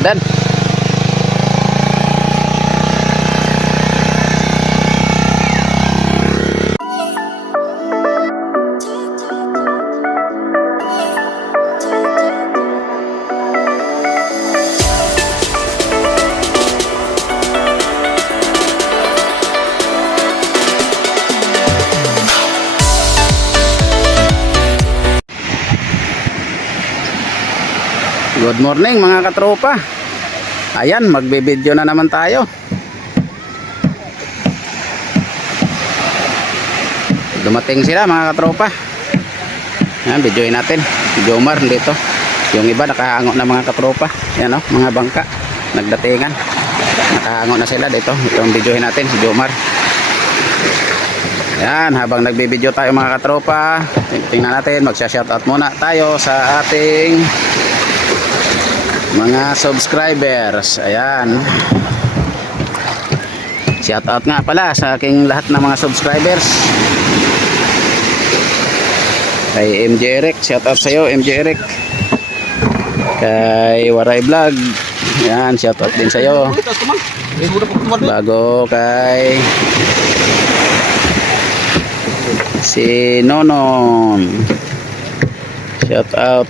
Hagdan. Good morning mga katropa. Ayan, magbe-video na naman tayo. Dumating sila mga katropa. Ayan, videoin natin. Si Jomar dito. Yung iba nakahango na mga katropa. Ayan o, mga bangka. Nagdatingan. Nakahango na sila dito. Itong videoin natin si Jomar. Ayan, habang nagbe-video tayo mga katropa, tingnan natin, magsha-shoutout muna tayo sa ating mga subscribers. Ayan, shout out nga pala sa aking lahat ng mga subscribers. Kay MJ Eric, shout out sa iyo MJ Eric. Kay Waray Vlog, ayan, shout out din sa iyo. Bago kay si Nonon, shout out.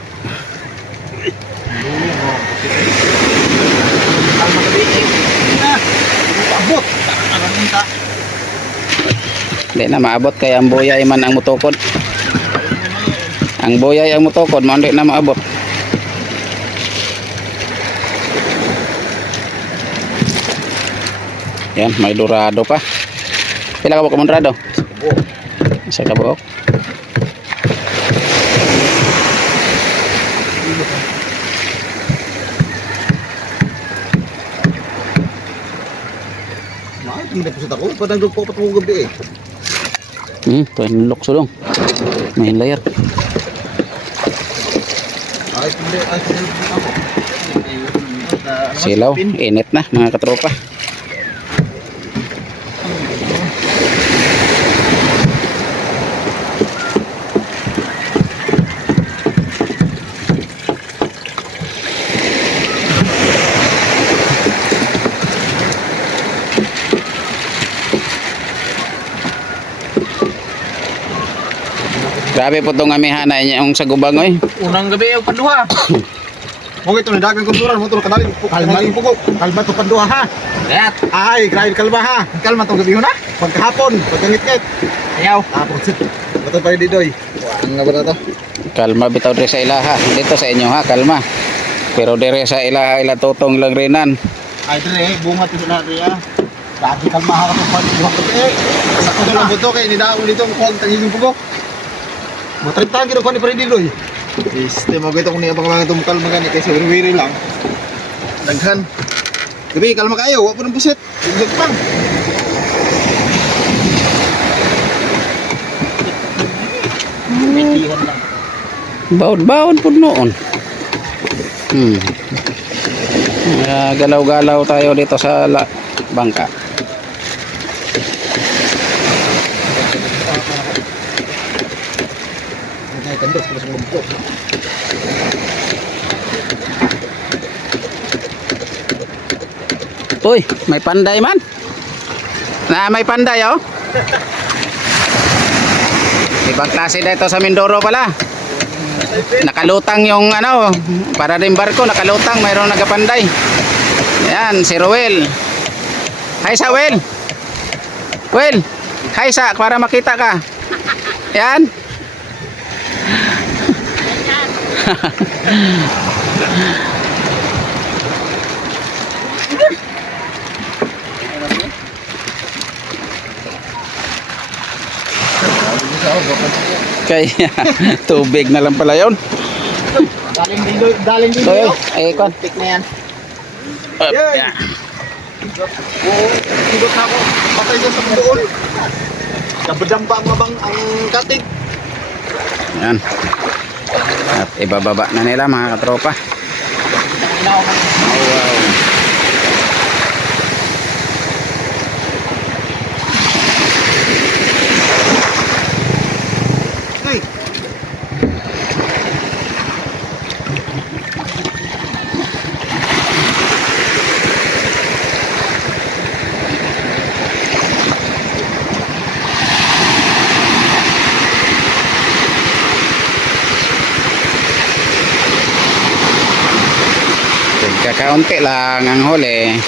Hindi na maabot kaya ang buyay man ang mutukod. Ang buyay ang mutukod, hindi na maabot. Yan, may dorado pa. Pila ka buok dorado? Isa ka buok. Hindi na pusat ako. Padang po patungong gabi eh. Ito yung lukso dong. May layar. Ay, hindi ako. Silaw, init na mga katropa. Grabe po itong amihanay niya yung sa gubangoy. Unang gabi yung panduha. Huwag ito, nadagang kulturan mo ito. Kanaling pugo. Kalma ito panduha ha. Kayat. Ay, grabe kalma ha. Kalma itong gabi na. Pagkahapon, pagkangit-ngit. Ayaw. Tapos, ito pa rin didoy. Ang nga ba na ito? Kalma bitaw dire sa ilaha. Dito sa inyo ha, kalma. Pero dire sa ilaha ila tutong lang rinan. Ay, ito eh, bunga ito na ito ya. Lagi kalma ha itong panduha gabi eh. Sa kudo lang buto kay nidaon dito ang kuwag tangiging pugo. Matrintang gino ko ni Prediloy. Este mo gito kung niabang mga itong kalma gani kaysa wiri-wiri lang. Daghan. Gabi, kalma kayo. Huwag po ng busit. Dugdug pang. Baon-baon po noon. Galaw-galaw tayo dito sa bangka. Kandos terus ngumpul. Uy, may panday man. May panday oh. Ibang klase dito sa Mindoro pala. Nakalutang yung ano, para rin barko, nakalutang, mayroong nagapanday. Yan, si Ruel. Hi sa Will. Will, hi sa, para makita ka. Yan. Kaya tubig na lang pala yun. Daling dito. Eh, kon. Tik na yan. Yeah. Oo, hidot na ako. Patay dyan sa buol. Kabadamba ang mabang ang katig. Yan. At ibababa na nila mga katropa. Wow. kaunti lang ang huli.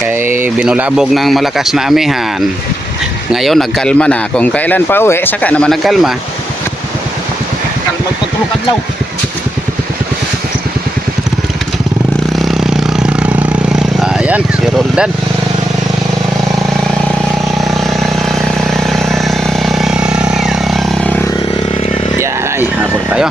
Kay binulabog ng malakas na amihan. Ngayon nagkalma na. Kung kailan pa uwi, saka naman nagkalma. Kalmang pagtulog adlaw. Ayan, si Roldan. Yan, ay, habol tayo.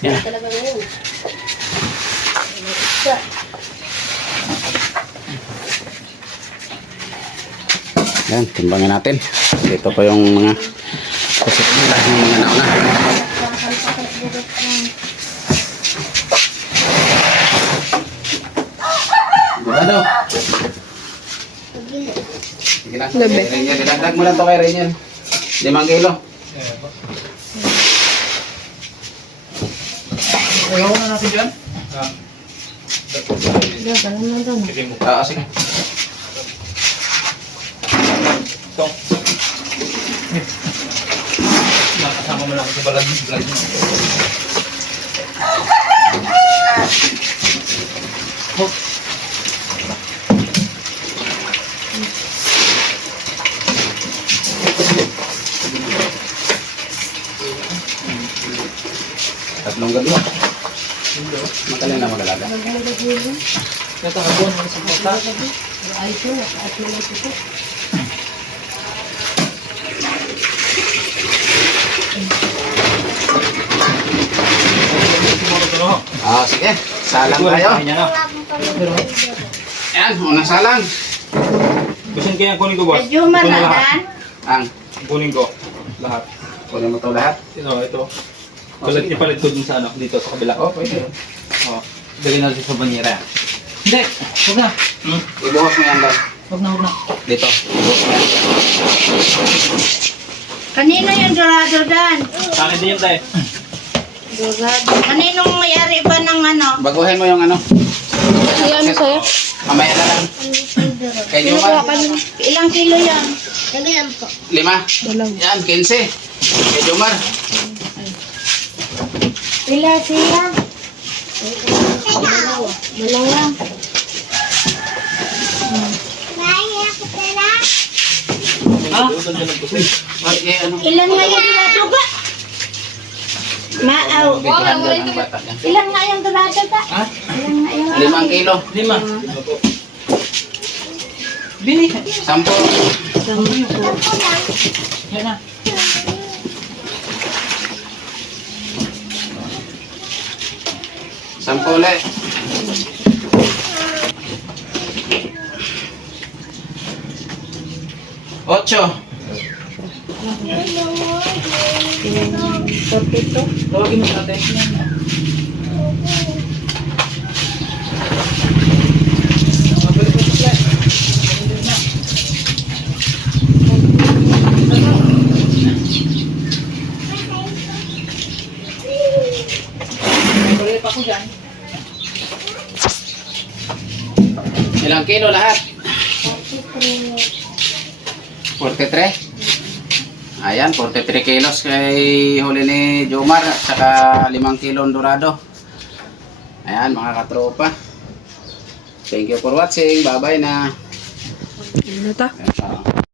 Yan. Yan, timbangin natin. Dito po yung mga kusip nila, yung mga nauna. Diba daw? Sige lang. Rainier, didagdag mo lang to kay Rainier. 5 kilo. Ayaw na natin dyan. Oo, sige. Ito. Nakasama mo lang sa balag vlog mo. Tatlong gabi. Magaling na mag-alaga. Ito hapon mo sa kota. Ah, sige. Salang tayo. Yan, unang salang. Basin kaya kunin ko, boss. Medyo Kunin lahat. managan. Ang, Kunin ko. Lahat. kunin mo to lahat. Ito. Ipalit ko dun sa ano, dito sa kabila. Oh, pwede. Oh. Dali natin sa banyera. Hindi! Huwag na! Ibuhos mo yan daw. Huwag na. Dito. Ibuhos mo yan. Kanino yung dorado dan? Akin din yun tayo. Dorado. Kaninong may-ari ba ng ano? Baguhin mo yung ano. Ayan sa'yo. Mamaya na lang. Kay Jumar. Ilang kilo yan? Ilan po? 5. Yan, 15. Kay Jumar. Pila siya? Dalawa. Ha? Okay, ano? Ilan nga yung dorado ka? Maaw. Bigyan daw ng bata niya. Ilan nga yung dorado ka? Ha? Ilan nga yung... 5 kilo. 5. Bini. 10. Yan na. 10 ulit. Ocho. 42. Tawagin mo natin. Ilang kilo lahat? 43. Ayan, 43 kilos kay huli ni Jomar at saka 5 kilong dorado. Ayan mga katropa. Thank you for watching. Bye bye na. Ano ta? Ayan,